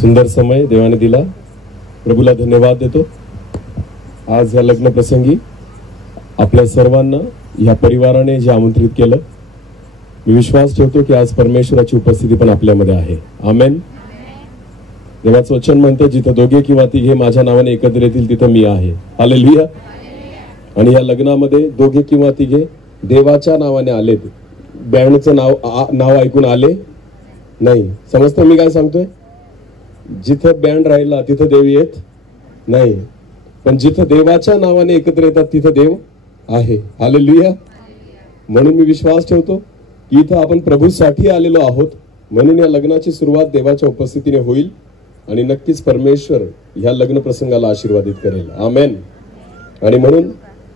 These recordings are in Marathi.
सुंदर समय देवाने दिला, प्रभूला धन्यवाद देतो। आज या लग्न प्रसंगी आपल्या सर्वांना या परिवाराने जे आमंत्रित केलं, मी विश्वास ठेवतो की आज परमेश्वराची उपस्थिती पण आपल्यामध्ये आहे। आमेन। देवाचं वचन म्हणते, जिथे दोघे किंवा तिघे माझ्या नावाने एकत्र येतील तिथे मी आहे। हालेलुया। आणि या लग्नामध्ये दोघे किंवा तिघे देवाच्या नावाने आलेत, बँडचं नाव ऐकून आले नाही। समजतं मी काय सांगतोय? जिथं बँड राहिला तिथं देव येत नाही, पण जिथं देवाच्या नावाने एकत्र येतात तिथं देव आहे। हालेलुया। म्हणून मी विश्वास ठेवतो की इथं आपण प्रभूसाठी आलेलो आहोत, म्हणून या लग्नाची सुरुवात देवाच्या उपस्थितीने होईल आणि नक्कीच परमेश्वर ह्या लग्न प्रसंगाला आशीर्वादित करेल। आमेन। आणि म्हणून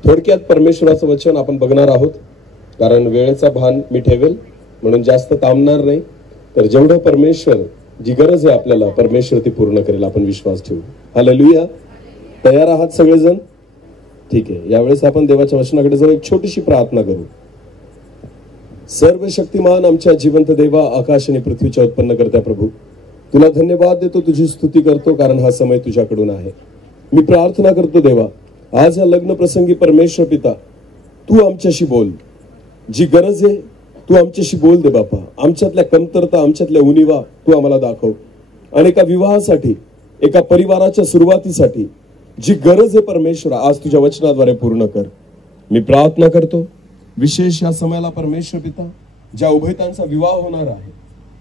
थोडक्यात परमेश्वराचं वचन आपण बघणार आहोत, कारण वेळेचा भान मी ठेवेल म्हणून जास्त थांबणार नाही। तर जेवढं परमेश्वर जी गरज आहे आपल्याला, परमेश्वर ती पूर्ण करेल, आपण विश्वास ठेवू। हालेलुया। तयार आहात सगळेजण? ठीक आहे। यावेळेस आपण देवाच्या वचनाकडे जाऊ, एक छोटीशी प्रार्थना करू। सर्व शक्तिमान आमच्या जिवंत देवा, आकाश आणि पृथ्वीच्या उत्पन्न करत्या प्रभू, तुला धन्यवाद देतो, तुझी स्तुती करतो, कारण हा समय तुझ्याकडून आहे। मी प्रार्थना करतो देवा, आज या लग्न प्रसंगी परमेश्वर पिता, तू आमच्याशी बोल, जी गरज आहे तू आमच्याशी बोल दे बापा। आमच्यातल्या कमतरता, आमच्यातल्या उणिवा तू आम्हाला दाखव, आणि एका विवाहासाठी, एका परिवाराच्या सुरुवातीसाठी जी गरज आहे परमेश्वर, आज तुझ्या वचनाद्वारे पूर्ण कर। मी प्रार्थना करतो विशेष या समयाला परमेश्वर पिता, ज्या उभयतांचा विवाह होणार आहे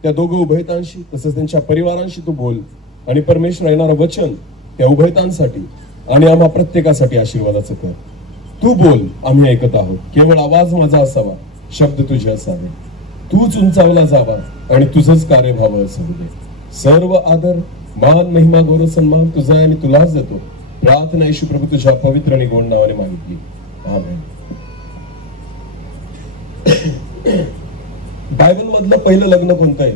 त्या दोघं उभयतांशी तसंच त्यांच्या परिवारांशी तू बोल, आणि परमेश्वर येणारं वचन त्या उभयतांसाठी आणि आम्हा प्रत्येकासाठी आशीर्वादाचं कर। तू बोल, आम्ही ऐकत आहोत। केवळ आवाज माझा असावा, शब्द तुझे असावे, तूच उंचावला जावा आणि तुझंच कार्य व्हावं असं दे। सर्व आदर, मान, महिमा, गौरव, सन्मान तुझा आहे आणि तुलाच देतो। प्रार्थना येशू प्रभू तुझ्या पवित्र आणि गोड नावाने मागितली, आमेन। बायबल मधलं पहिलं लग्न कोणतं आहे?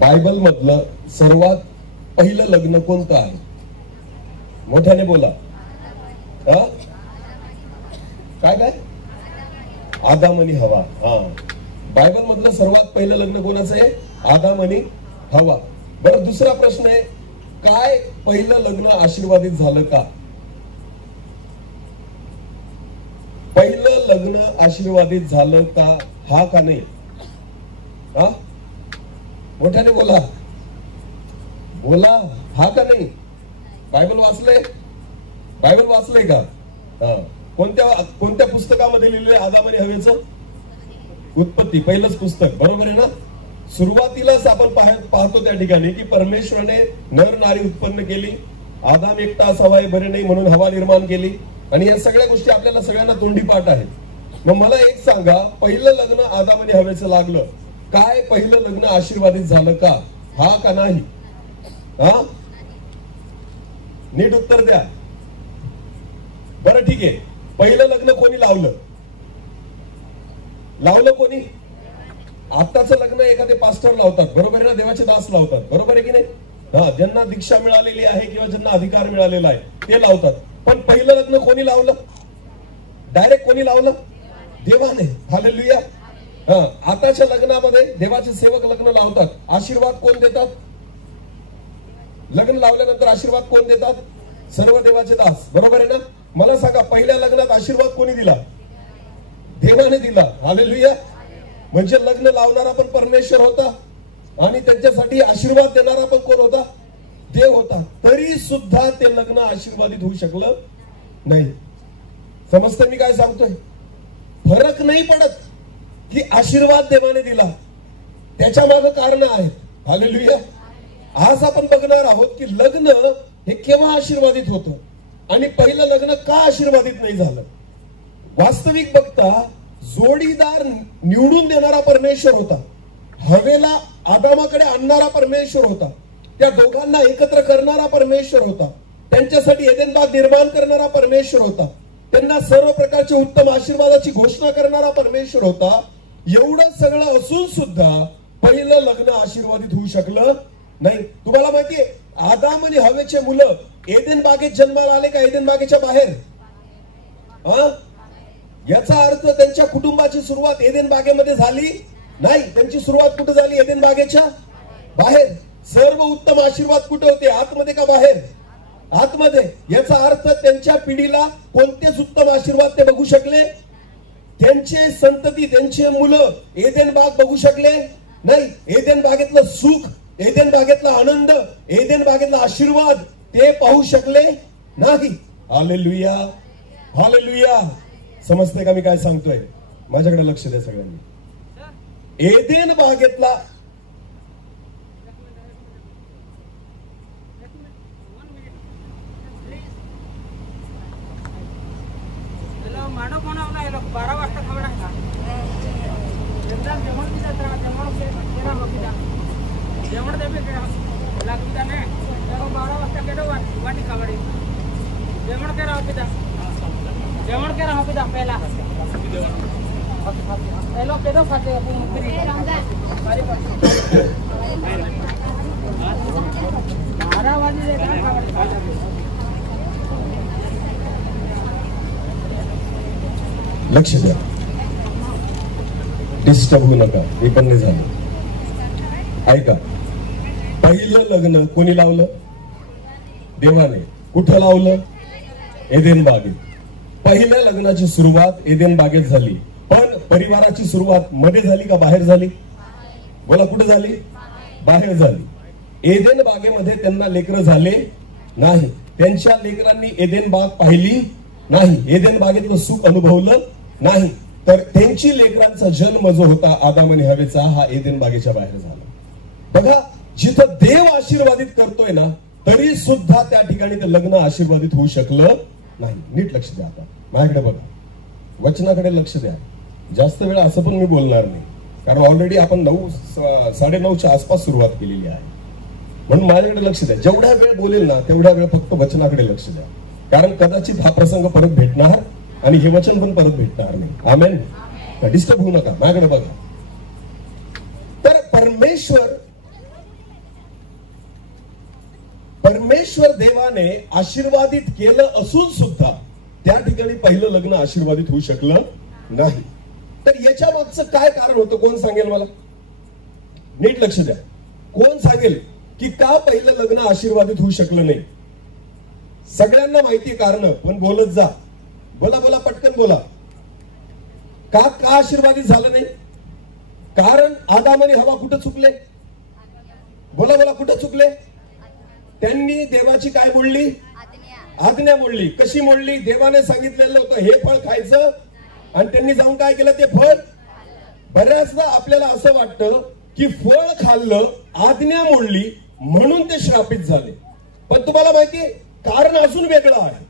बायबल मधलं सर्वात पहिलं लग्न कोणतं आहे? मोठ्याने बोला। काय काय? आदाम आणि हवा। बायबल मधलं सर्वात पहिलं लग्न कोणाचं आहे? आदाम आणि हवा। बरं, दुसरा प्रश्न आहे, काय पहिलं लग्न आशीर्वादित झालं का? पहिलं लग्न आशीर्वादित झालं का? हा का नाही? मोठ्याने बोला, बोला, हा का नाही? बायबल वाचलंय? बायबल वाचलंय का? कोणत्या पुस्तकामध्ये लिहिलेलं आदाम आणि हवेचं? उत्पत्ती, पहिलंच पुस्तक, बरोबर आहे ना? सुरुवातीलाच आपण पाहतो त्या ठिकाणी की परमेश्वराने नर नारी उत्पन्न केली, आदाम एकटा असावा हे बरे नाही म्हणून हवा निर्माण केली, आणि या सगळ्या गोष्टी आपल्याला सगळ्यांना तोंडी पाठ आहेत। मग मला एक सांगा, पहिलं लग्न आदाम आणि हवेचं लागलं, काय पहिलं लग्न आशीर्वादित झालं का? हा का नाही? नीट उत्तर द्या। बरं ठीक आहे, पहिलं लग्न कोणी लावलं? लावलं कोणी? आताचं लग्न एखादे पास्टर लावतात, बरोबर आहे ना? देवाचे दास लावतात, बरोबर आहे की नाही? ज्यांना दीक्षा मिळालेली आहे किंवा ज्यांना अधिकार मिळालेला आहे ते लावतात, पण पहिलं लग्न कोणी लावलं? डायरेक्ट कोणी लावलं? देवाने। हालेलुया। आताच्या लग्नामध्ये देवाचे सेवक लग्न लावतात, आशीर्वाद कोण देतात? लग्न लावल्यानंतर आशीर्वाद कोण देतात? सर्व देवाचे दास, बरोबर आहे ना? मला सांगा, पहिल्या लग्नात आशीर्वाद कोणी दिला? देवाने दिला। हालेलुया। म्हणजे लग्न लावणारा पण परमेश्वर होता आणि त्यांच्यासाठी आशीर्वाद देणारा पण कोण होता? देव होता। तरी सुद्धा ते लग्न आशीर्वादित होऊ शकलं नाही। समजतं मी काय सांगतोय? फरक नाही पडत की आशीर्वाद देवाने दिला, त्याच्या मागे कारण आहेत। हालेलुया। आज आपण बघणार आहोत की लग्न हे केव्हा आशीर्वादित होतं आणि पहिलं लग्न का आशीर्वादित नाही झालं। वास्तविक बघता जोडीदार निवडून देणारा परमेश्वर होता, हवेला आदामाकडे आणणारा परमेश्वर होता, त्या दोघांना एकत्र करणारा परमेश्वर होता, त्यांच्यासाठी एदेन बाग निर्माण करणारा परमेश्वर होता, त्यांना सर्व प्रकारच्या उत्तम आशीर्वादाची घोषणा करणारा परमेश्वर होता। एवढं सगळं असून सुद्धा पहिलं लग्न आशीर्वादित होऊ शकलं नाही। तुम्हाला माहितीये, आदाम आणि हवेचे मुलं एदेन बागेत जन्माला आले का एदेन बागेच्या बाहेर? याचा अर्थ त्यांच्या कुटुंबाची सुरुवात एदेन बागेमध्ये झाली नाही, त्यांची सुरुवात कुठे झाली? एदेन बागेच्या बाहेर। सर्व उत्तम आशीर्वाद कुठे होते? आतमध्ये का बाहेर? आतमध्ये. याचा अर्थ त्यांच्या पिढीला कोणतेच उत्तम आशीर्वाद ते बघू शकले? त्यांचे संतती, त्यांचे मुलं एदेन बाग बघू शकले नाही. एदेन बागेतलं सुख, एदेन बागेतला आनंद, एदेन बागेतला आशीर्वाद ते पाहू शकले नाही. Hallelujah, hallelujah. समजते का मी काय सांगतोय? माझ्याकडे लक्ष द्या सगळ्यांनी. एदेन बागेतला मानव कोणाला आहे? 12 वाजता खबर आहे का? एकदम जेवण किती असतं? जेवण बघितला जेवण दे लागता नाही. 12 वाजता केलं वाटी खबर जेवण करा पिता, जेवण करा पिता. पहिला पहिलो केदो खाते 12 वाजले. लक्ष द्या, डिस्टर्ब होऊ नका. हे पण नाही झालं. ऐका, पहिलं लग्न कोणी लावलं? देवाने. कुठं लावलं? एदेन बागेत. पहिल्या लग्नाची सुरुवात एदेन बागेत झाली. पण परिवाराची सुरुवात मध्ये झाली का बाहेर झाली? बोला, कुठं झाली? बाहेर झाली. एदेन बागेमध्ये त्यांना लेकरं झाले नाही. त्यांच्या लेकरांनी एदेन बाग पाहिली नाही. एदेन बागेतलं सुख अनुभवलं नाही. तर त्यांची लेकरांचा जन्म जो होता आदाम आणि हवेचा, हा एदेन बागेच्या बाहेर झाला. बघा, जिथं देव आशीर्वादित करतोय ना, तरी सुद्धा त्या ठिकाणी ते लग्न आशीर्वादित होऊ शकलं नाही. नीट लक्ष द्या. आता माझ्याकडे बघा, वचनाकडे लक्ष द्या. जास्त वेळ असं पण मी बोलणार नाही, कारण ऑलरेडी आपण 9:30च्या आसपास सुरुवात केलेली आहे. म्हणून माझ्याकडे लक्ष द्या. जेवढा वेळ बोलेल ना तेवढा वेळ फक्त वचनाकडे लक्ष द्या, कारण कदाचित हा प्रसंग परत भेटणार आणि हे वचन पण परत भेटणार नाही. आमेन. डिस्टर्ब होऊ नका. माझ्याकडे बघा. तर परमेश्वर देवाने आशीर्वादित केलं असून सुद्धा त्या ठिकाणी पहिलं लग्न आशीर्वादित होऊ शकलं नाही. तर याच्या मागचं काय कारण होतं? कोण सांगेल मला? नीट लक्ष द्या. कोण सांगेल की का पहिलं लग्न आशीर्वादित होऊ शकलं नाही? सगळ्यांना माहिती कारण, पण बोलत जा. बोला बोला, पटकन बोला. का आशीर्वादित झालं नाही? कारण आदाम आणि हवा कुठं चुकले? बोला बोला, कुठं चुकले? त्यांनी देवाची काय मोडली? आज्ञा मोडली. कशी मोडली? देवाने सांगितलेलं होतं हे फळ खायचं, आणि त्यांनी जाऊन काय केलं? ते फळ. बऱ्याचदा आपल्याला असं वाटतं की फळ खाल्लं, आज्ञा मोडली म्हणून ते श्रापित झाले. पण तुम्हाला माहितीये कारण अजून वेगळं आहे.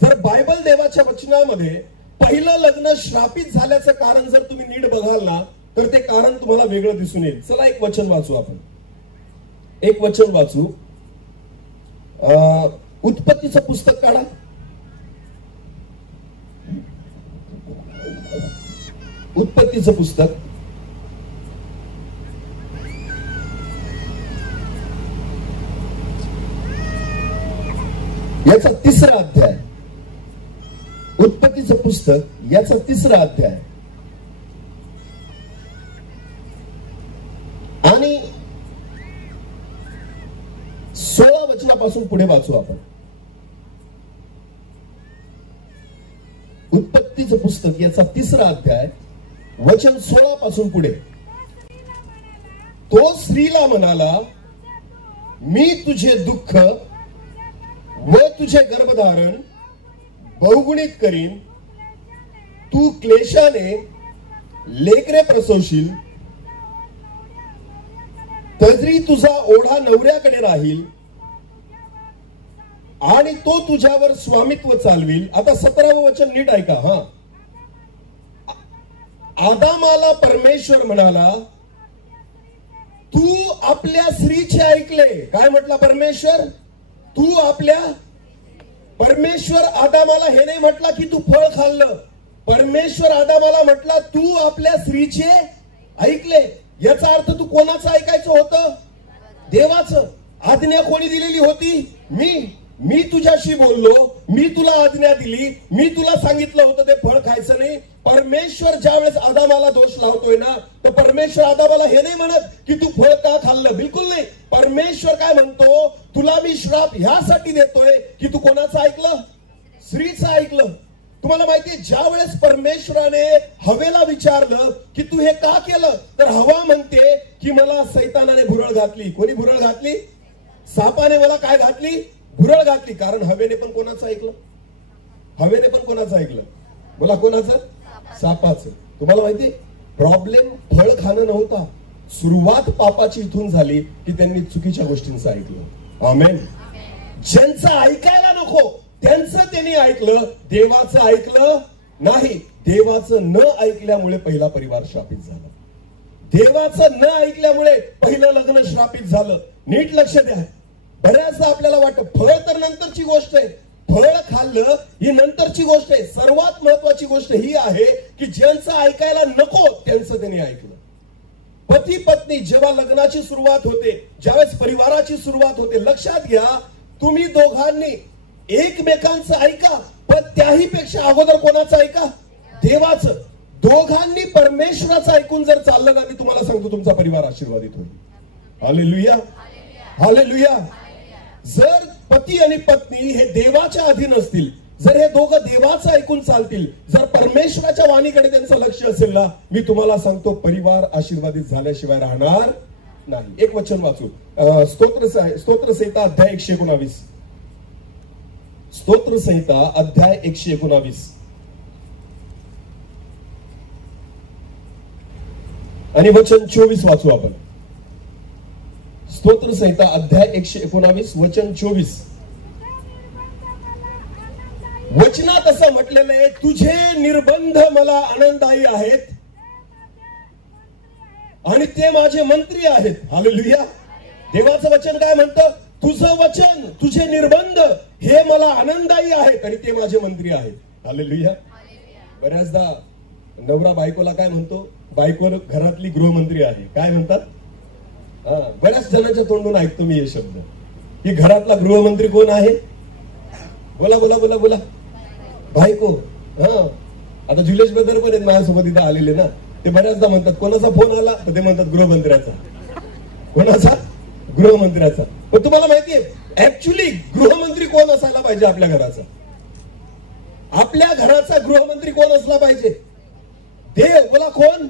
जर बायबल देवाच्या वचनामध्ये पहिलं लग्न श्रापित झाल्याचं कारण जर तुम्ही नीट बघाल ना, तर ते कारण तुम्हाला वेगळं दिसून येईल. चला एक वचन वाचू आपण. एक वचन वाचू. उत्पत्तीचं पुस्तक काढा. उत्पत्तीचं पुस्तक याचा 3रा अध्याय. उत्पत्तीचं पुस्तक याचा 3रा अध्याय आणि 16 वचनापासून पुढे वाचू आपण. उत्पत्तीचं पुस्तक याचा 3रा अध्याय वचन 16 पासून पुढे. तो स्त्रीला म्हणाला, मी तुझे दुःख व तुझे गर्भधारण बहुगुणित करीन. तू क्लेशाने लेकरे प्रसवशील. तरी तुझा ओढा नवऱ्याकडे राहील आणि तो तुझ्यावर स्वामित्व चालविल. आता 17वं वचन नीट ऐका. हा, आदामाला परमेश्वर म्हणाला, तू आपल्या स्त्रीचे ऐकले. काय म्हटला परमेश्वर? तू आपल्या. परमेश्वर आदामाला हे नाही म्हटला की तू फळ खाल्लं. परमेश्वर आदामाला म्हटला, तू आपल्या स्त्रीचे ऐकले. याचा अर्थ तू कोणाचं ऐकायचं होतं? देवाचं. आज्ञा कोणी दिलेली होती? मी तुझ्याशी बोललो, मी तुला आज्ञा दिली, मी तुला सांगितलं होतं ते फळ खायचं नाही. परमेश्वर ज्यावेळेस आदामाला दोष लावतोय ना, तर परमेश्वर आदामाला हे नाही म्हणत की तू फळ का खाल्लं. बिलकुल नाही. परमेश्वर काय म्हणतो, तुला मी श्राप ह्यासाठी देतोय की तू कोणाचं ऐकलं, स्त्रीचं ऐकलं. तुम्हाला माहितीये ज्या वेळेस परमेश्वराने हवेला विचारलं की तू हे का केलं, तर हवा म्हणते की मला सैतानाने भुरळ घातली. कोणी भुरळ घातली? सापाने मला काय घातली, भुरळ घातली. कारण हवेने पण कोणाचं ऐकलं, हवेने पण कोणाचं ऐकलं, बोला कोणाचं, सापाचं. तुम्हाला माहिती प्रॉब्लेम फळ खाणं नव्हता, सुरुवात पापाची इथून झाली की त्यांनी चुकीच्या गोष्टींचं ऐकलं. आमेन. ज्यांचं ऐकायला नको त्यांचं त्यांनी ऐकलं, देवाचं ऐकलं नाही. देवाचं न ऐकल्यामुळे पहिला परिवार श्रापित झाला. देवाचं न ऐकल्यामुळे पहिलं लग्न श्रापित झालं. नीट लक्ष द्या. बऱ्याचदा आपल्याला वाटतं फळ तर नंतरची गोष्ट आहे, फळ खाल्लं ही नंतरची गोष्ट आहे. सर्वात महत्वाची गोष्ट ही आहे की ज्यांचं ऐकायला नको त्यांचं त्यांनी ऐकलं. पती पत्नी जेव्हा लग्नाची सुरुवात होते, ज्यावेळेस परिवाराची सुरुवात होते, लक्षात घ्या तुम्ही दोघांनी एकमेकांचं ऐका, पण त्याही पेक्षा अगोदर कोणाचं ऐका, देवाचं. दोघांनी परमेश्वराचं ऐकून जर चाललं ना, मी तुम्हाला सांगतो तुमचा परिवार आशीर्वादित होईल. Hallelujah, hallelujah. जर पती आणि पत्नी हे देवाच्या अधीन असतील, जर हे दोघं देवाचं ऐकून चालतील, जर परमेश्वराच्या वाणीकडे त्यांचं लक्ष असेल ना, मी तुम्हाला सांगतो परिवार आशीर्वादित झाल्याशिवाय राहणार नाही. एक वचन वाचू, स्तोत्रसंहिता अध्याय 119. स्तोत्रसंहिता अध्याय 119 आणि वचन 24 वाचू आपण. स्तोत्रसंहिता अध्याय 119 वचन 24. वचनात असं म्हटलेलं आहे, तुझे निर्बंध मला आनंददायी आहेत आणि ते माझे मंत्री आहेत. हालेलुया. देवाचं वचन काय म्हणतं, तुझं वचन, तुझे निर्बंध हे मला आनंददायी आहेत आणि ते माझे मंत्री आहेत. हालेलुया. बऱ्याचदा नवरा बायकोला काय म्हणतो, बायको घरातली गृहमंत्री आहे. काय म्हणतात, बऱ्याच जणांच्या तोंडून ऐकतो मी हे शब्द की घरातला गृहमंत्री कोण आहे, बोला बोला बोला बोला, बायको. आता जुलेश ब्रदर पण माझ्यासोबत इथं आलेले ना, ते बऱ्याचदा म्हणतात कोणाचा फोन आला तर ते म्हणतात गृहमंत्र्याचा. कोणाचा, गृहमंत्र्याचा. पण तुम्हाला माहितीये ऍक्च्युली गृहमंत्री कोण असायला पाहिजे आपल्या घराचा, आपल्या घराचा गृहमंत्री कोण असला पाहिजे, देव. बोला कोण,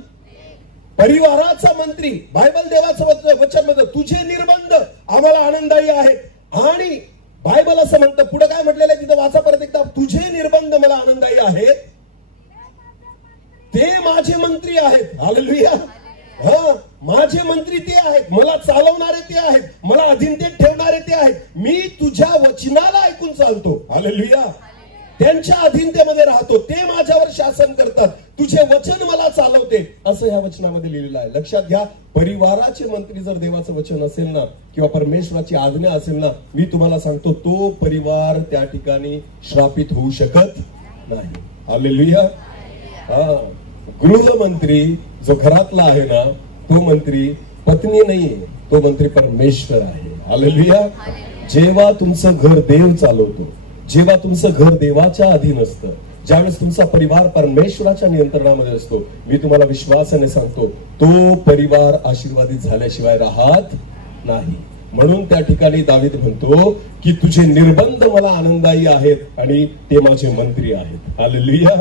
परिवाराचा मंत्री. बायबल देवाचं वचन म्हणतं तुझे निर्बंध आम्हाला आनंददायी आहेत आणि बायबल असं म्हणतं, पुढे काय म्हटलेलं आहे तिथं वाचा परत एकदा, तुझे निर्बंध मला आनंददायी आहेत, ते माझे मंत्री आहेत. हालेलुया. माझे मंत्री ते आहेत, मला चालवणारे ते आहेत, मला अधीनतेत ठेवणारे ते आहेत. मी तुझ्या वचनाला ऐकून चालतो. हालेलुया. त्यांच्या अधीनतेमध्ये राहतो, ते माझ्यावर शासन करतात, तुझे वचन मला चालवते, असं या वचनामध्ये लिहिलेलं आहे. लक्षात घ्या, परिवाराचे मंत्री जर देवाचं वचन असेल ना किंवा परमेश्वराची आज्ञा असेल ना, मी तुम्हाला सांगतो तो परिवार त्या ठिकाणी श्रापित होऊ शकत नाही. हालेलुया. गृहमंत्री जो घरातला आहे ना, तो मंत्री पत्नी नाहीये, तो मंत्री परमेश्वर आहे. हालेलुया. जेव्हा तुमचं घर देव चालवतो, जेव्हा तुमचं घर देवाच्या अधीन असतं, ज्यावेळेस तुमचा परिवार परमेश्वराच्या नियंत्रणामध्ये असतो, मी तुम्हाला विश्वासाने सांगतो तो परिवार आशीर्वादित झाल्याशिवाय राहत नाही. म्हणून त्या ठिकाणी दावीद म्हणतो की तुझे निर्बंध मला आनंददायी आहेत आणि ते माझे मंत्री आहेत. हालेलुया.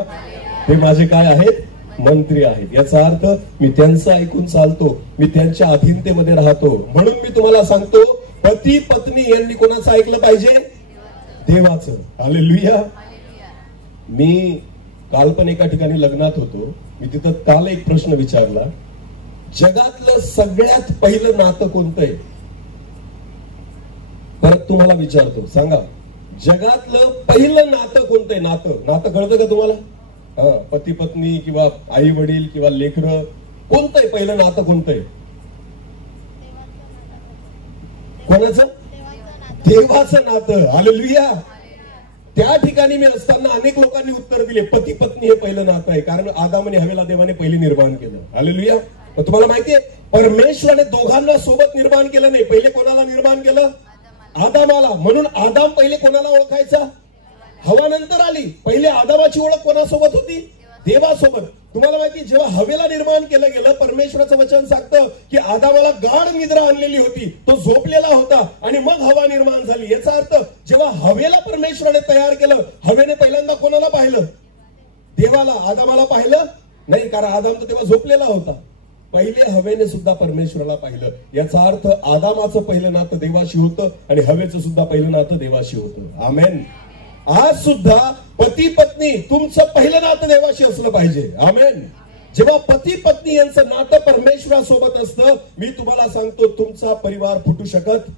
ते माझे काय आहेत, मंत्री आहेत. याचा अर्थ मी त्यांचं ऐकून चालतो, मी त्यांच्या अधीनतेमध्ये राहतो. म्हणून मी तुम्हाला सांगतो पती पत्नी यांनी कोणाचं ऐकलं पाहिजे, देवाचं. हालेलुया. मी काल पण एका ठिकाणी लग्नात होतो, मी तिथं काल एक प्रश्न विचारला, जगातलं सगळ्यात पहिलं नातं कोणतं आहे, परत तुम्हाला विचारतो, सांगा जगातलं पहिलं नातं कोणतं आहे. नातं कळतं का तुम्हाला, पती पत्नी किंवा आई वडील किंवा लेकरं, कोणतं आहे पहिलं नातं, कोणतं आहे, कोणाचं, देवाचं नातं. हालेलुया. त्या ठिकाणी मी असताना अनेक लोकांनी उत्तर दिले पती पत्नी हे पहिलं नातं आहे, कारण आदाम आणि हवेला देवाने पहिले निर्माण केलं. हालेलुया. तुम्हाला माहितीये परमेश्वराने दोघांना सोबत निर्माण केलं नाही, पहिले कोणाला निर्माण केलं, आदामाला. म्हणून आदाम पहिले कोणाला ओळखायचा, हवा नंतर आली. पहिले आदामाची ओळख कोणासोबत होती, देवासोबत. तुम्हाला माहिती, जेव्हा हवेला निर्माण केलं गेलं, परमेश्वराचं वचन सांगतं की आदामाला गाढ निद्रा आणलेली होती, तो झोपलेला होता आणि मग हवा निर्माण झाली. याचा अर्थ जेव्हा हवेला परमेश्वराने तयार केलं, हवेने पहिल्यांदा कोणाला पाहिलं? देवाला. आदामाला पाहिलं नाही, कारण आदाम तर तेव्हा झोपलेला होता. पहिले हवेने सुद्धा परमेश्वराला पाहिलं. याचा अर्थ आदामाचं पहिलं नातं देवाशी होतं आणि हवेचं सुद्धा पहिलं नातं देवाशी होतं. आमेन. आज सुद्धा पती पत्नी तुमचं पहिलं नातं देवाशी असलं पाहिजे. आमेन. जेव्हा पती पत्नी यांचं नातं परमेश्वरासोबत असतं, मी तुम्हाला सांगतो तुमचा परिवार फुटू शकत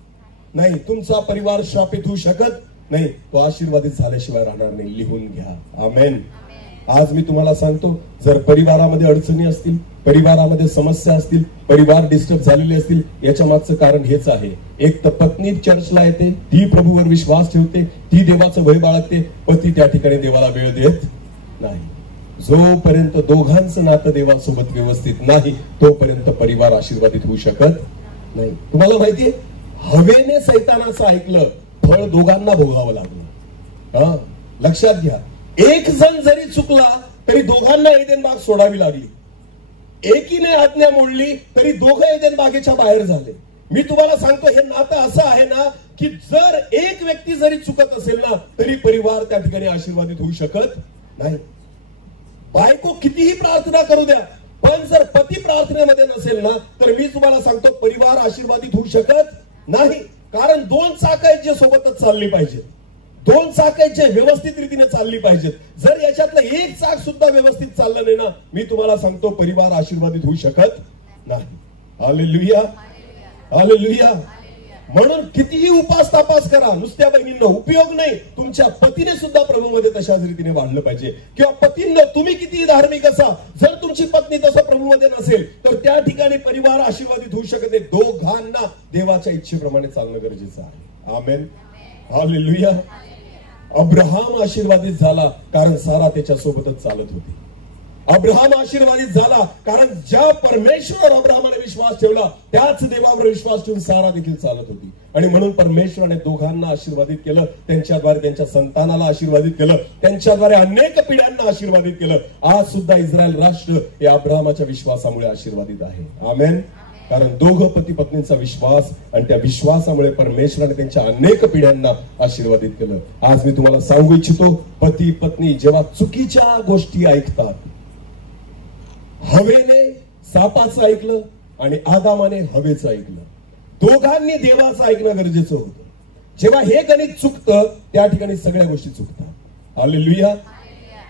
नाही, तुमचा परिवार शापित होऊ शकत नाही, तो आशीर्वादित झाल्याशिवाय राहणार नाही. लिहून घ्या. आमेन. आज मी तुम्हाला सांगतो, जर परिवारामध्ये अडचणी असतील, परिवारामध्ये समस्या असतील, परिवार डिस्टर्ब झालेले असतील, याच्या मागचं कारण हेच आहे. एक तर पत्नी चर्चला येते, ती प्रभूवर विश्वास ठेवते, ती देवाचं भय बाळगते, पती त्या ठिकाणी देवाला वेळ देत नाही. जोपर्यंत दोघांचं नातं देवासोबत व्यवस्थित नाही, तोपर्यंत परिवार आशीर्वादित होऊ शकत नाही. तुम्हाला माहितीये, हवेने सैतानाचं ऐकलं, फळ दोघांना भोगावं लागलं. लक्षात घ्या, एक जण जरी चुकला तरी दोघांना एदेन बाग सोडावी लागली. एकीने आज्ञा मोडली तरी दोघं एदेन बागेच्या बाहेर झाले. मी तुम्हाला सांगतो, हे नातं असं आहे ना की जर एक व्यक्ती जरी चुकत असेल ना, तरी परिवार त्या ठिकाणी आशीर्वादित होऊ शकत नाही. बायको कितीही प्रार्थना करू द्या, पण जर पती प्रार्थनेमध्ये नसेल ना, तर मी तुम्हाला सांगतो परिवार आशीर्वादित होऊ शकत नाही. कारण दोन चाक आहेत जे सोबतच चालली पाहिजेत, दोन चाक आहेत जे व्यवस्थित रीतीने चालली पाहिजेत. जर याच्यातलं एक चाक सुद्धा व्यवस्थित चाललं नाही ना, मी तुम्हाला सांगतो परिवार आशीर्वादित होऊ शकत नाही. Hallelujah, hallelujah. म्हणून कितीही उपास तापास करा, नुसत्या बहिणींना उपयोग नाही. तुमच्या पतीने सुद्धा प्रभूमध्ये तशाच रीतीने वाढलं पाहिजे. किंवा पतींना तुम्ही कितीही धार्मिक असा, जर तुमची पत्नी तसं प्रभूमध्ये नसेल, तर त्या ठिकाणी परिवार आशीर्वादित होऊ शकत नाही. दोघांना देवाच्या इच्छेप्रमाणे चालणं गरजेचं आहे. आमेन. हालेलुया. अब्राहम आशीर्वादित झाला कारण सारा त्याच्या सोबतच चालत होती. अब्राहम आशीर्वादित झाला कारण ज्या परमेश्वरावर अब्राहमाने विश्वास ठेवला, त्याच देवावर विश्वास ठेवून सारा देखील चालत होती. आणि म्हणून परमेश्वराने दोघांना आशीर्वादित केलं, त्यांच्याद्वारे त्यांच्या संतानाला आशीर्वादित केलं, त्यांच्याद्वारे अनेक पिढ्यांना आशीर्वादित केलं. आज सुद्धा इस्रायल राष्ट्र हे अब्राहमाच्या विश्वासामुळे आशीर्वादित आहे. आमेन. कारण दोघं पती पत्नींचा विश्वास आणि त्या विश्वासामुळे परमेश्वराने त्यांच्या अनेक पिढ्यांना आशीर्वादित केलं. आज मी तुम्हाला सांगू इच्छितो, पती पत्नी जेव्हा चुकीच्या गोष्टी ऐकतात, हवेने सापाचं ऐकलं आणि आदामाने हवेचं ऐकलं, दोघांनी देवाचं ऐकणं गरजेचं होतं. जेव्हा हे गणित चुकतं, त्या ठिकाणी सगळ्या गोष्टी चुकतात. हालेलुया.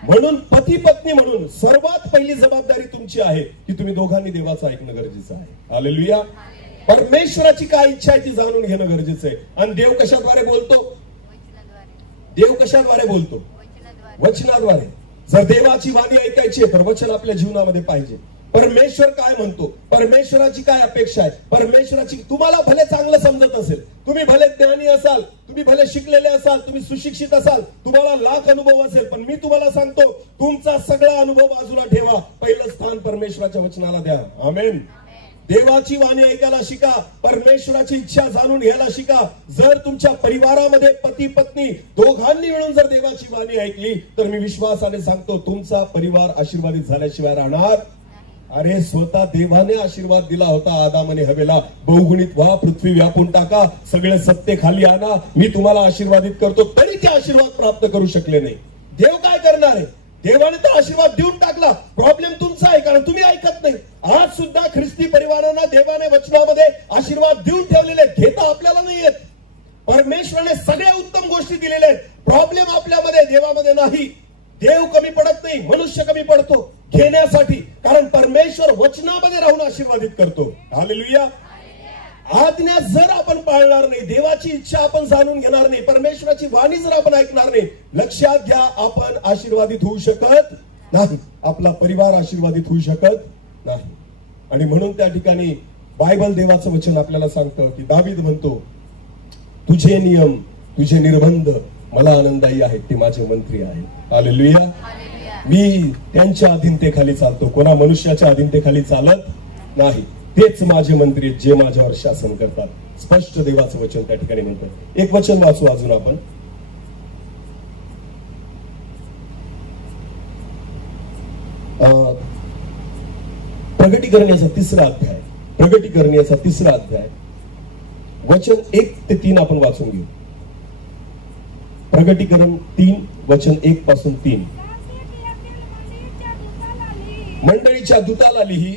म्हणून पती पत्नी म्हणून सर्वात पहिली जबाबदारी तुमची आहे की तुम्ही दोघांनी देवाचं ऐकणं गरजेचं आहे. हालेलुया. परमेश्वराची काय इच्छा आहे ती जाणून घेणं गरजेचं आहे. आणि देव कशाद्वारे बोलतो? देव कशाद्वारे बोलतो? वचनाद्वारे. जर देवाची वाणी ऐकायची आहे तर वचन आपल्या जीवनामध्ये पाहिजे. परमेश्वर काय म्हणतो, परमेश्वराची काय अपेक्षा आहे, परमेश्वराची, तुम्हाला भले चांगलं समजत असेल, तुम्ही भले ज्ञानी असाल, तुम्ही भले शिकलेले असाल, तुम्ही सुशिक्षित असाल, तुम्हाला लाख अनुभव असेल, पण मी तुम्हाला सांगतो तुमचा सगळा अनुभव बाजूला ठेवा, पहिलं स्थान परमेश्वराच्या वचनाला द्या. आमेन. देवाची वाणी ऐकायला शिका, परमेश्वराची इच्छा जाणून घ्यायला शिका. जर तुमच्या परिवारामध्ये पती पत्नी दोघांनी मिळून जर देवाची वाणी ऐकली, तर मी विश्वासाने सांगतो तुमचा परिवार आशीर्वादित झाल्याशिवाय राहणार. अरे स्वतः देवाने आशीर्वाद दिला होता आदामाने हवेला, बहुगुणित व्हा, पृथ्वी व्यापून टाका, सगळे सत्ते खाली आणा, मी तुम्हाला आशीर्वादित करतो. तरी ते आशीर्वाद प्राप्त करू शकले नाही. देव काय करणार आहे? देवाने तर आशीर्वाद देऊन टाकला. प्रॉब्लेम तुमचा आहे कारण तुम्ही ऐकत नाही. आज सुद्धा ख्रिस्ती परिवारांना देवाने वचनामध्ये आशीर्वाद देऊन ठेवलेले, घेता आपल्याला नाही येत. परमेश्वराने सगळ्या उत्तम गोष्टी दिलेल्या आहेत. प्रॉब्लेम आपल्यामध्ये, देवामध्ये नाही. देव कमी पडत नाही, मनुष्य कमी पडतो घेण्यासाठी, कारण परमेश्वर वचनामध्ये राहून आशीर्वादित करतो. हालेलुया. आज्ञा जर आपण पाळणार नाही, देवाची इच्छा आपण जाणून घेणार नाही, परमेश्वराची वाणी जर आपण ऐकणार नाही, लक्षात घ्या आपण आशीर्वादित होऊ शकत नाही. आपला परिवार आशीर्वादित होऊ शकत नाही. आणि म्हणून त्या ठिकाणी बायबल देवाचं वचन आपल्याला सांगतं की दावीद म्हणतो, तुझे नियम, तुझे निर्बंध मला आनंददायी आहेत, ते माझे मंत्री आहेत. हालेलुया. मी त्यांच्या अधीनतेखाली चालतो, कोणा मनुष्याच्या अधीनतेखाली चालत नाही. तेच माझे मंत्री आहेत जे माझ्यावर शासन करतात. स्पष्ट देवाचं वचन त्या ठिकाणी म्हणतं. एक वचन वाचू अजून आपण. प्रगटीकरण याचा 3रा अध्याय, प्रगटीकरण याचा 3रा अध्याय, वचन 1 ते 3 आपण वाचून घेऊ. प्रगटीकरण 3 वचन 1 पासून 3. मंडळीच्या दूताला लिही,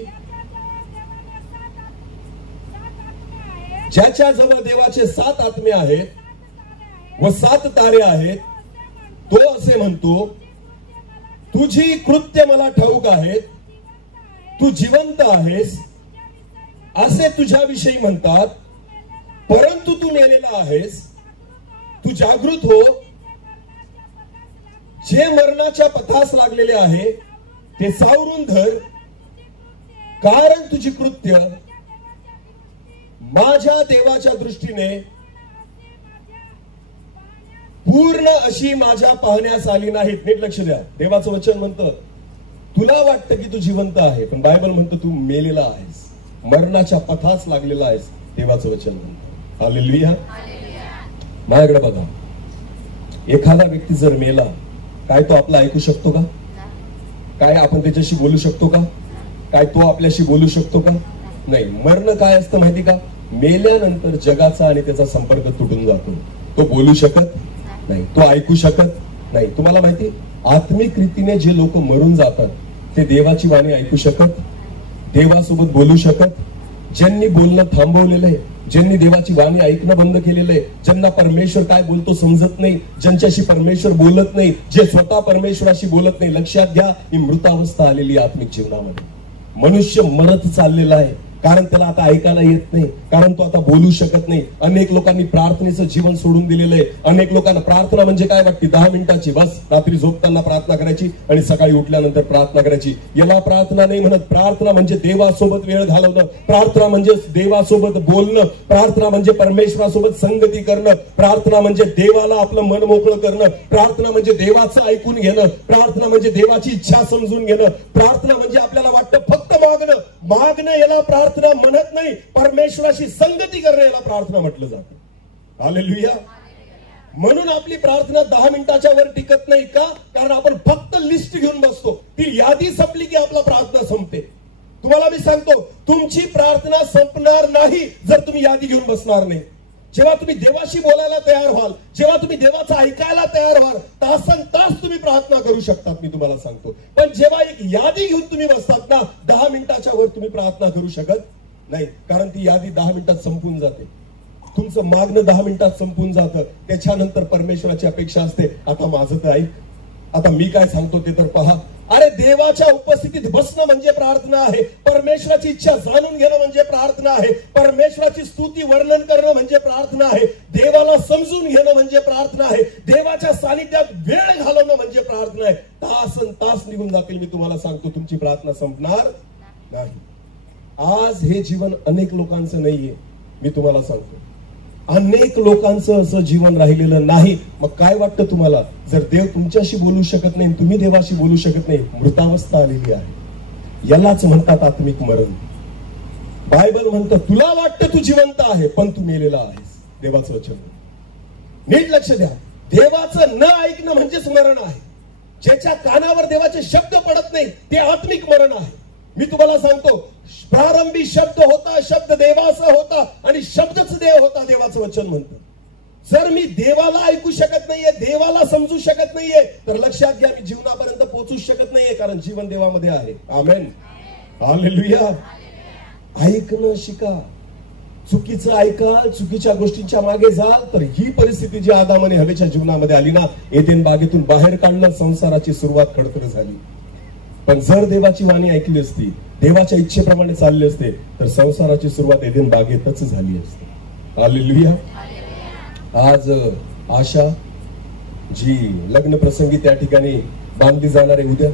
ज्याच्या जवळ देवाचे 7 आत्मे आहेत व 7 तारे आहेत, तो असे म्हणतो, तुझी कृत्य मला ठाऊक आहेत, तू जिवंत आहेस असे तुझ्याविषयी म्हणतात, परंतु तू मेलेला आहेस. तू जागृत हो, जे मरणाच्या पथास लागलेले आहे ते सावरून धर, कारण तुझी कृत्य माझ्या देवाच्या दृष्टीने पूर्ण अशी माझ्या पाहण्यास आली नाहीत. नीट लक्ष द्या. देवाचं वचन म्हणतं, तुला वाटतं की तू जिवंत आहे, पण बायबल म्हणतं तू मेलेला आहेस, मरणाच्या पथास लागलेला आहेस. देवाचं वचन म्हणतं. हालेलुया. माझ्याकडे बघा, एखादा व्यक्ती जर मेला, काय तो आपला ऐकू शकतो का? काय आपण त्याच्याशी बोलू शकतो का? काय तो आपल्याशी बोलू शकतो का? नाही. मरण काय असतं माहिती का? मेल्यानंतर जगाचा आणि त्याचा संपर्क तुटून जातो. तो बोलू शकत नाही, तो ऐकू शकत नाही. तुम्हाला माहिती, आत्मिक रीतीने जे लोक मरून जातात ते देवाची वाणी ऐकू शकत, देवासोबत बोलू शकत. ज्यांनी बोलणं थांबवलेलं आहे, ज्यांनी देवाची वाणी ऐकणं बंद केलेलं आहे, ज्यांना परमेश्वर काय बोलतो समजत नाही, ज्यांच्याशी परमेश्वर बोलत नाही, जे स्वतः परमेश्वराशी बोलत नाही, लक्षात घ्या, ही मृतावस्था आलेली आत्मिक जीवनामध्ये. मनुष्य मरत चाललेला आहे, कारण त्याला आता ऐकायला येत नाही, कारण तो आता बोलू शकत नाही. अनेक लोकांनी प्रार्थनेचं जीवन सोडून दिलेलं आहे. अनेक लोकांना प्रार्थना म्हणजे काय वाटते? 10 मिनिटाची, बस रात्री झोपताना प्रार्थना करायची आणि सकाळी उठल्यानंतर प्रार्थना करायची. याला प्रार्थना नाही म्हणत. प्रार्थना म्हणजे देवासोबत वेळ घालवणं, प्रार्थना म्हणजे देवासोबत बोलणं, प्रार्थना म्हणजे परमेश्वरासोबत संगती करणं, प्रार्थना म्हणजे देवाला आपलं मन मोकळं करणं, प्रार्थना म्हणजे देवाचं ऐकून घेणं, प्रार्थना म्हणजे देवाची इच्छा समजून घेणं, प्रार्थना म्हणजे आपल्याला वाटतं फक्त मागणं याला प्रार्थना म्हणत नाही. परमेश्वराशी संगती करणं याला प्रार्थना म्हटलं जातं. हालेलुया. म्हणून आपली प्रार्थना 10 मिनिटाच्या वर टिकत नाही का? कारण आपण फक्त लिस्ट घेऊन बसतो. ती यादी संपली की आपला प्रार्थना संपते. तुम्हाला मी सांगतो, तुमची प्रार्थना संपणार नाही जर तुम्ही यादी घेऊन बसणार नाही. जेव्हा तुम्ही देवाशी बोलायला तयार व्हाल, जेव्हा तुम्ही देवाचं ऐकायला तयार व्हाल, तासन तास तुम्ही प्रार्थना करू शकतात. मी तुम्हाला सांगतो. पण जेव्हा एक यादी घेऊन तुम्ही बसतात ना, 10 मिनिटाच्या वर तुम्ही प्रार्थना करू शकत नाही, कारण ती यादी 10 मिनिटात संपून जाते. तुमचं मागणं 10 मिनिटात संपून जातं. त्याच्यानंतर परमेश्वराची अपेक्षा असते, आता माझं तर ऐक, आता मी काय सांगतो ते तर पहा. अरे, देवाच्या उपस्थितीत बसणं म्हणजे प्रार्थना आहे. परमेश्वराची इच्छा जाणून घेणं म्हणजे प्रार्थना आहे. परमेश्वराची स्तुती वर्णन करणं म्हणजे प्रार्थना आहे. देवाला समजून घेणं म्हणजे प्रार्थना आहे. देवाच्या सानिध्यात वेळ घालवणं म्हणजे प्रार्थना आहे. तासन तास निघून जातील. मी तुम्हाला सांगतो, तुमची प्रार्थना संपणार नाही. आज हे जीवन अनेक लोकांचं नाहीये. मी तुम्हाला सांगतो, अनेक लोकांचं असं जीवन राहिलेलं नाही. मग काय वाटतं तुम्हाला? जर देव तुमच्याशी बोलू शकत नाही, तुम्ही देवाशी बोलू शकत नाही, मृतावस्था आलेली आहे. यालाच म्हणतात आत्मिक मरण. बायबल म्हणतं, तुला वाटतं तू जिवंत आहे, पण तू मेलेला आहेस. देवाचं वचन. नीट लक्ष द्या. देवाचं न ऐकणं म्हणजेच मरण आहे. ज्याच्या कानावर देवाचे शब्द पडत नाही ते आत्मिक मरण आहे. मी तुम्हाला सांगतो, प्रारंभी शब्द होता, शब्द देवाचा होता आणि शब्दच देव होता. देवाचं वचन म्हणतं, जर मी देवाला ऐकू शकत नाहीये, देवाला समजू शकत नाहीये, तर लक्षात घ्या, मी जीवनापर्यंत पोहोचू शकत नाहीये, कारण जीवन देवामध्ये आहे. आमेन. हालेलुया. ऐकणं शिका. चुकीचं ऐकाल, चुकीच्या गोष्टींच्या मागे जाल, तर ही परिस्थिती जी आदाम आणि हवेच्या जीवनामध्ये आली ना, एदेन बागेतून बाहेर काढलं, संसाराची सुरुवात खडतर झाली. पण जर देवाची वाणी ऐकली असती, देवाच्या इच्छेप्रमाणे चालले असते, तर संसाराची सुरुवात एदेन बागेतच झाली असते. हालेलुया. आज आशा जी लग्न प्रसंगी त्या ठिकाणी बांधली जाणार आहे, उद्या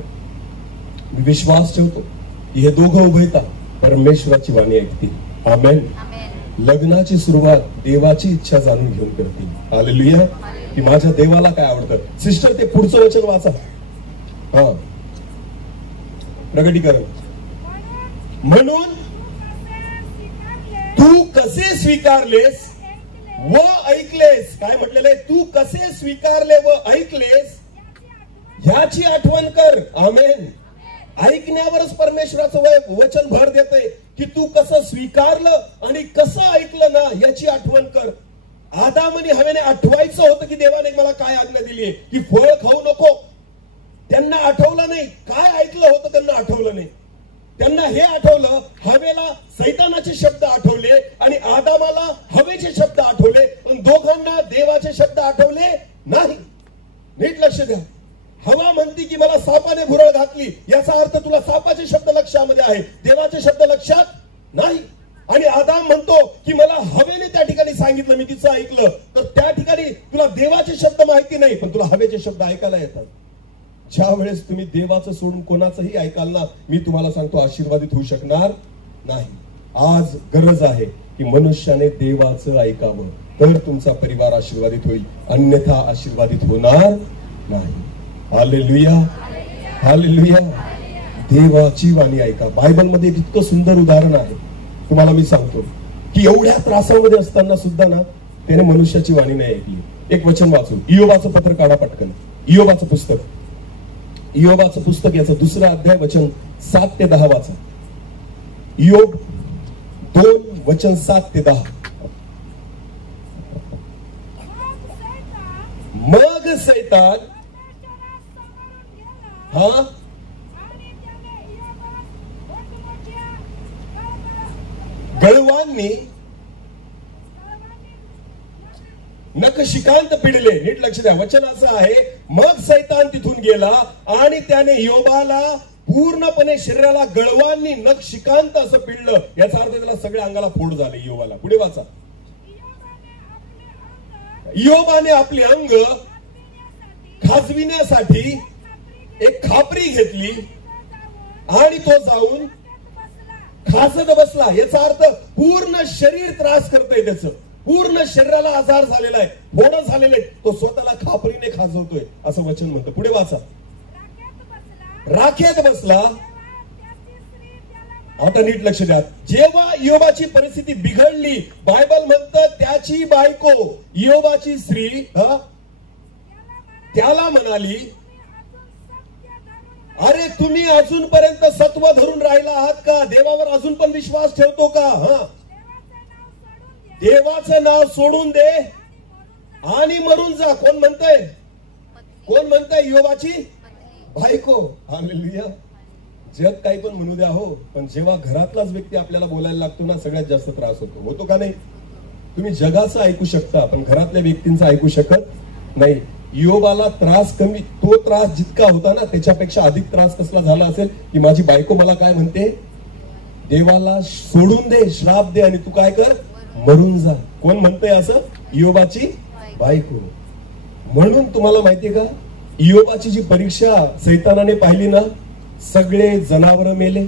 मी विश्वास ठेवतो की हे दोघं उभयता परमेश्वराची वाणी ऐकतील. आमेन. लग्नाची सुरुवात देवाची इच्छा जाणून घेऊन करतील. हालेलुया. की माझ्या देवाला काय आवडतं. सिस्टर, ते पुढचं वचन वाचा. हा, प्रगटीकरण. म्हणून तू कसे स्वीकारलेस व ऐकलेस. काय म्हटलेलं आहे? तू कसे स्वीकारले व ऐकलेस याची आठवण कर. आमेन. ऐकण्यावरच परमेश्वराचं वचन भर देते की तू कसं स्वीकारलं आणि कसं ऐकलं ना याची आठवण कर. आदाम आणि हवेने आठवायचं होतं की देवाने मला काय आज्ञा दिली आहे की फळ खाऊ नको. त्यांना आठवलं नाही. काय ऐकलं होतं त्यांना आठवलं नाही. त्यांना हे आठवलं, हवेला सैतानाचे शब्द आठवले आणि आदामाला हवेचे शब्द आठवले, पण दोघांना देवाचे शब्द आठवले नाही. नीट लक्ष द्या. हवा म्हणती की मला सापाने भुरळ घातली, याचा अर्थ तुला सापाचे शब्द लक्षामध्ये आहे, देवाचे शब्द लक्षात नाही. आणि आदाम म्हणतो की मला हवेने त्या ठिकाणी सांगितलं, मी तिचं ऐकलं. तर त्या ठिकाणी तुला देवाचे शब्द माहिती नाही, पण तुला हवेचे शब्द ऐकायला येतात. ज्या वेळेस तुम्ही देवाचं सोडून कोणाचंही ऐकाल ना, मी तुम्हाला सांगतो आशीर्वादित होऊ शकणार नाही. आज गरज आहे की मनुष्याने देवाचं ऐकावं, तर तुमचा परिवार आशीर्वादित होईल, अन्यथा आशीर्वादित होणार नाही. Hallelujah, hallelujah. देवाची वाणी ऐका. बायबलमध्ये इतकं सुंदर उदाहरण आहे, तुम्हाला मी सांगतो की एवढ्या त्रासामध्ये असताना सुद्धा ना त्याने मनुष्याची वाणी नाही ऐकली. एक वचन वाचू, इयोबाचं पत्र काढा पटकन. इयोबाचं पुस्तक, इयोबाचं पुस्तक याचं 2 अध्याय वचन 7 ते 10 वाचा. इयोब 2 वचन 7 ते 10. मग सैतान गळवांनी नखशिकांत पिडले. नीट लक्ष द्या. वचन असं आहे, मग सैतान तिथून गेला आणि त्याने इयोबाला पूर्णपणे शरीराला गळवांनी नखशिकांत असं पिडलं. याचा अर्थ त्याला सगळ्या अंगाला फोड झाले इयोबाला. पुढे वाचा. इयोबाने आपले अंग खाजविण्यासाठी एक खापरी घेतली आणि तो जाऊन खासत बसला. याचा अर्थ पूर्ण शरीर त्रास करतोय, त्याचं पूर्ण शरीराला आजार झालेला आहे, फोड झालेलं आहे, तो स्वतःला खापरीने खाजवतोय असं वचन म्हणतं. पुढे वाचा. राखेत बसला. आता नीट लक्ष द्या. जेव्हा इयोबाची परिस्थिती बिघडली, बायबल म्हणतं त्याची बायको इयोबाची स्त्री त्याला म्हणाली, अरे तुम्ही अजूनपर्यंत सत्व धरून राहिला आहात का? देवावर अजून पण विश्वास ठेवतो का? देवाचं नाव सोडून दे आणि मरून जा. कोण म्हणतंय? कोण म्हणतंय? इयोबाची बायको. हालेलुया. जग काही पण म्हणू द्या हो, पण जेव्हा घरातलाच व्यक्ती आपल्याला बोलायला लागतो ना, सगळ्यात जास्त त्रास होतो का नाही? तुम्ही जगाचं ऐकू शकता, पण घरातल्या व्यक्तींचं ऐकू शकत नाही. इयोबाला त्रास कमी, तो त्रास जितका होता ना त्याच्यापेक्षा अधिक त्रास कसला झाला असेल की माझी बायको मला काय म्हणते, देवाला सोडून दे, श्राप दे आणि तू काय कर, मरून जा. कोण म्हणतंय असं? इयोबाची बायको. म्हणून तुम्हाला माहितीये का, इयोबाची जी परीक्षा सैतानाने पाहिली ना, सगळे जनावर मेले,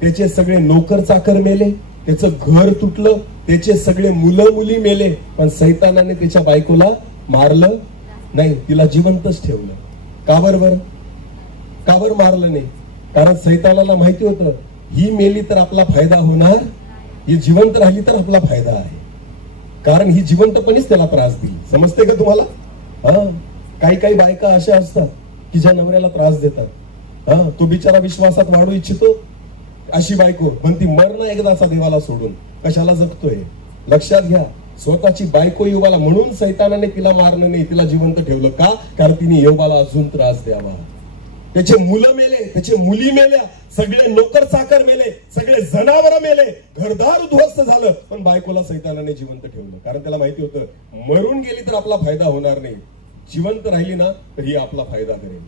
त्याचे सगळे नोकर चाकर मेले, त्याचं घर तुटलं, त्याचे सगळे मुलं मुली मेले, पण सैतानाने त्याच्या बायकोला मारलं नाही, तिला जिवंतच ठेवलं. का बरं? का बरं मारलं नाही? कारण सैतानाला माहिती होतं ही मेली तर आपला फायदा होणार, ही जिवंत राहिली तर आपला फायदा आहे, कारण ही जिवंतपणेच त्याला त्रास देईल. समजते का तुम्हाला? काही काही बायका अशा असतात की ज्या नवऱ्याला त्रास देतात. तो बिचारा विश्वासात वाढू इच्छितो, अशी बायको म्हणती मर ना एकदा असा देवाला सोडून, कशाला जगतोय? लक्षात घ्या. स्वतःची बायको इयोबाला, म्हणून सैतानाने तिला मारलं नाही, तिला जिवंत ठेवलं. का? कारण तिने इयोबाला अजून त्रास द्यावा. त्याचे मुलं मेले, त्याचे मुली मेल्या, सगळे नोकर चाकर मेले, सगळे जनावर मेले, घरदार उद्ध्वस्त झालं, पण बायकोला सैतानाने जिवंत ठेवलं. कारण त्याला माहिती होतं मरून गेली तर आपला फायदा होणार नाही, जिवंत राहिली ना तर ही आपला फायदा करेल.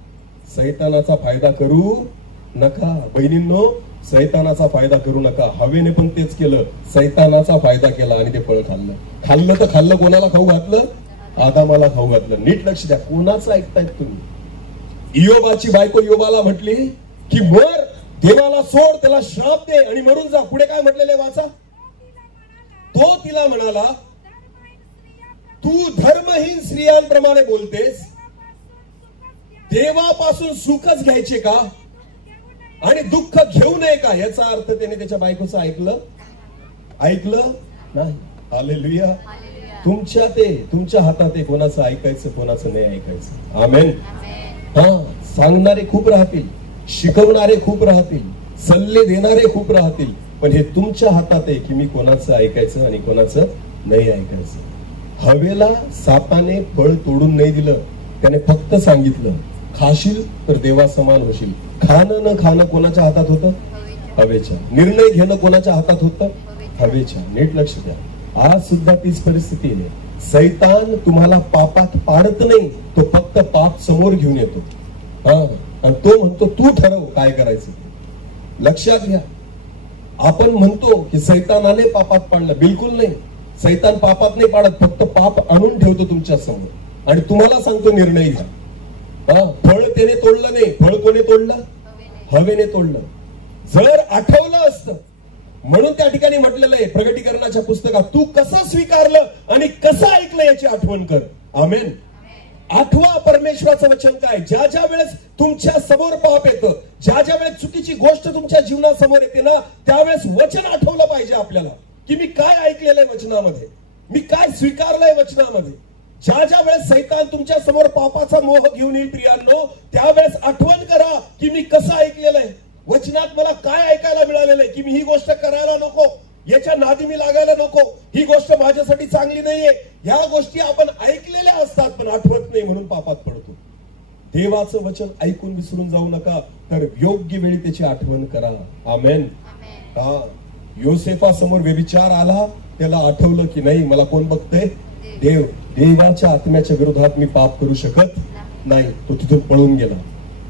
सैतानाचा फायदा करू नका बहिणींनो, सैतानाचा फायदा करू नका. हवेने पण तेच केलं, सैतानाचा फायदा केला आणि ते फळ खाल्लं. खाल्लं तर खाल्लं, कोणाला खाऊ घातलं? आदामाला खाऊ घातलं. नीट लक्ष द्या. कोणाचं ऐकतायत तुम्ही? इयोबाची बायको इयोबाला म्हटली की मर, देवाला सोड, त्याला श्राप दे आणि मरून जा. पुढे काय म्हटलेले वाचा. तो तिला म्हणाला, तू धर्महीन स्त्रियांप्रमाणे बोलतेस, देवापासून सुखच घ्यायचे का आणि दुःख घेऊ नये का? याचा अर्थ त्याने त्याच्या बायकोचं ऐकलं नाही. हालेलुया. तुमच्या हातात आहे कोणाचं ऐकायचं, कोणाचं नाही ऐकायचं. आमेन. सांगणारे खूप राहतील, शिकवणारे खूप राहतील, सल्ले देणारे खूप राहतील, पण हे तुमच्या हातात आहे की मी कोणाचं ऐकायचं आणि कोणाचं नाही ऐकायचं. हवेला सापाने फळ तोडून नाही दिलं, त्याने फक्त सांगितलं खाशील तर देवा समान होशील. खाणं न खाणं कोणाच्या हातात होतं? हवेच्या. निर्णय घेणं कोणाच्या हातात होतं? हवेच्या. नीट लक्ष द्या. आज सुद्धा तीच परिस्थिती आहे. सैतान तुम्हाला पापात पाडत नाही, तो फक्त पाप समोर घेऊन येतो. आणि तो म्हणतो तू ठरव काय करायचं. लक्षात घ्या. आपण म्हणतो की सैतानाने पापात पाडलं, बिलकुल नाही. सैतान पापात नाही पाडत, फक्त पाप आणून ठेवतो तुमच्या समोर आणि तुम्हाला सांगतो निर्णय घ्या. फळ त्याने तोडलं नाही. फळ कोणी तोडलं? हवेने तोडलं. जर आठवलं असतं, म्हणून त्या ठिकाणी म्हटलेलं आहे प्रगटीकरणाच्या पुस्तकात, तू कसं स्वीकारलं आणि कसं ऐकलं याची आठवण कर. आमेन. आठवा परमेश्वराचं वचन काय. ज्या ज्या वेळेस तुमच्या समोर पाप येतं, ज्या ज्या वेळेस चुकीची गोष्ट तुमच्या जीवनासमोर येते ना, त्यावेळेस वचन आठवलं पाहिजे आपल्याला की मी काय ऐकलेलं आहे वचनामध्ये, मी काय स्वीकारलंय वचनामध्ये. ज्या ज्या वेळेस सैतान तुमच्या समोर पापाचा मोह घेऊन येईल प्रियांनो, त्यावेळेस आठवण करा की मी कसं ऐकलेलं आहे वचनात. मला काय ऐकायला मिळालेलं आहे की मी ही गोष्ट करायला नको, याच्या नादी मी लागायला नको, ही गोष्ट माझ्यासाठी चांगली नाहीये. ह्या गोष्टी आपण ऐकलेल्या असतात पण आठवत नाही, म्हणून पापात पडतो. देवाचं वचन ऐकून विसरून जाऊ नका, तर योग्य वेळी त्याची आठवण करा. आमेन. योसेफासमोर व्यभिचार आला, त्याला आठवलं की नाही मला कोण बघतंय? देव. देवाच्या आत्म्याच्या विरोधात मी पाप करू शकत नाही. तो तिथून पळून गेला,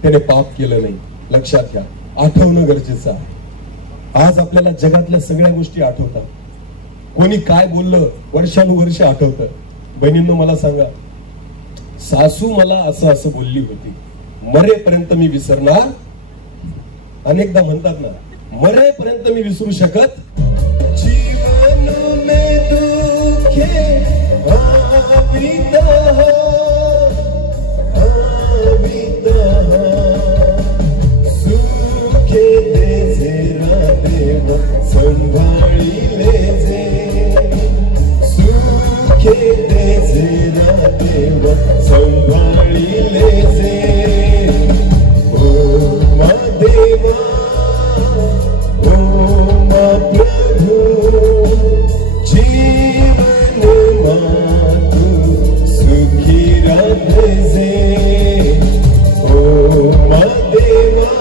त्याने पाप केलं नाही. लक्षात घ्या, आठवणं गरजेचं आहे. आज आपल्याला जगातल्या सगळ्या गोष्टी आठवतात. कोणी काय बोललं वर्षानुवर्ष आठवतं. बहिणींनो मला सांगा, सासू मला असं असं बोलली होती, मरेपर्यंत मी विसरणार. अनेकदा म्हणतात ना, मरेपर्यंत मी विसरू शकत. जीवन में दुखे संभाळीले जे, सुखे दे जेरा देव संभाळीले जे. ओ मा देवा, ओ मा प्रभु, जीवन मातु सुखी राधे जे. ओ मा देवा,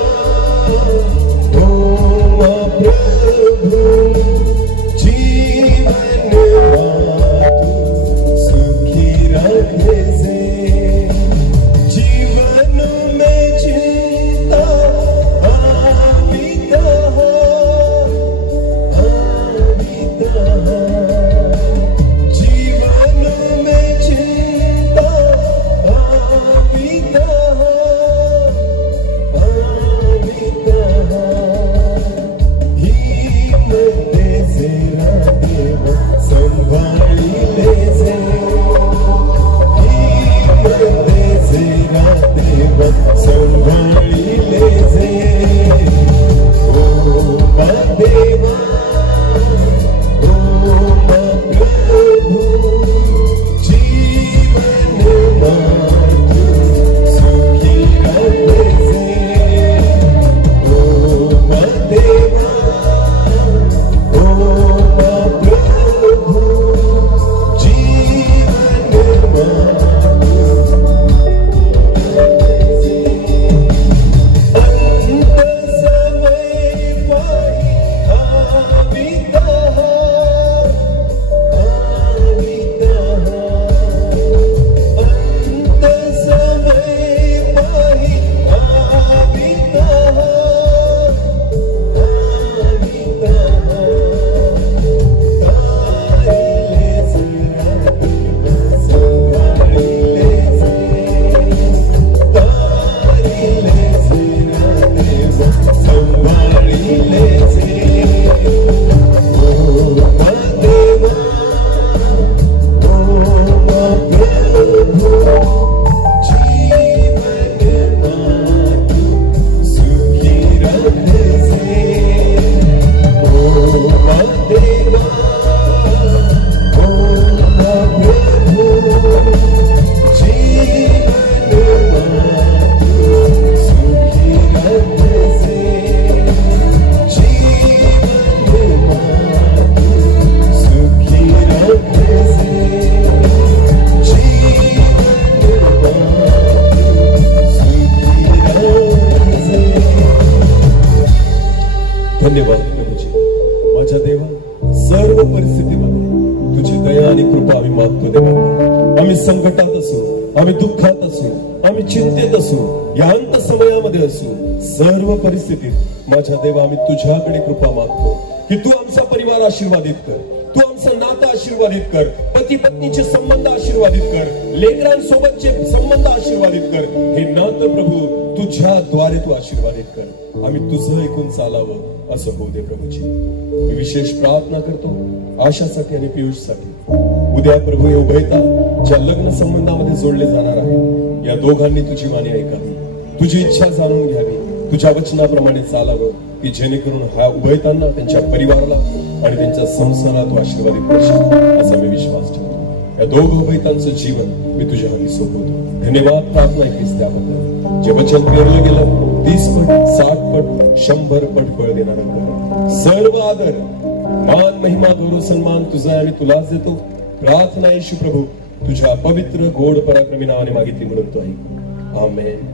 माझ्या देवा, सर्व परिस्थितीमध्ये तुझी दया आणि कृपा आम्ही मागतो देवा. आम्ही संकटात असू, आम्ही दुःखात असू, आम्ही चिंतेत असू, या अंत समयामध्ये असू, सर्व परिस्थितीत माझ्या देवा आम्ही तुझ्याकडे कृपा मागतो की तू आमचा परिवार आशीर्वादित कर, तू आमचं नातं आशीर्वादित कर, पती पत्नीचे संबंध आशीर्वादित कर, लेकरांसोबतचे संबंध आशीर्वादित कर. हे नातं प्रभू तुझ्याद्वारे तू आशीर्वादित कर. आम्ही तुझं ऐकून चालावं असं होऊ दे प्रभूजी. मी विशेष प्रार्थना करतो आशासाठी आणि पियुषसाठी. उद्या प्रभू हे उभयता ज्या लग्न संबंधामध्ये जोडले जाणार आहे, या दोघांनी तुझी वाणी ऐकावी, तुझी इच्छा जाणून घ्यावी, तुझ्या वचनाप्रमाणे चालावं की जेणेकरून ह्या उभयतांना, त्यांच्या परिवाराला आणि त्यांच्या संसारात तू आशीर्वादित करशील असा मी विश्वास ठेवतो. या दोघ उभयतांचं जीवन मी तुझ्या हाती सोपवतो. धन्यवाद प्रार्थना ऐकलीस त्याबद्दल. जे वचन पेरलं गेलं 30 पट, 60 पट, 100 पट फळ देणारं कर. सर्व आदर, मान, महिमा, गौरव, सन्मान तुझा आम्ही तुलाच देतो. प्रार्थना येशू प्रभू तुझ्या पवित्र गोड पराक्रमी नावाने मागितली म्हणतो आहे. आमेन.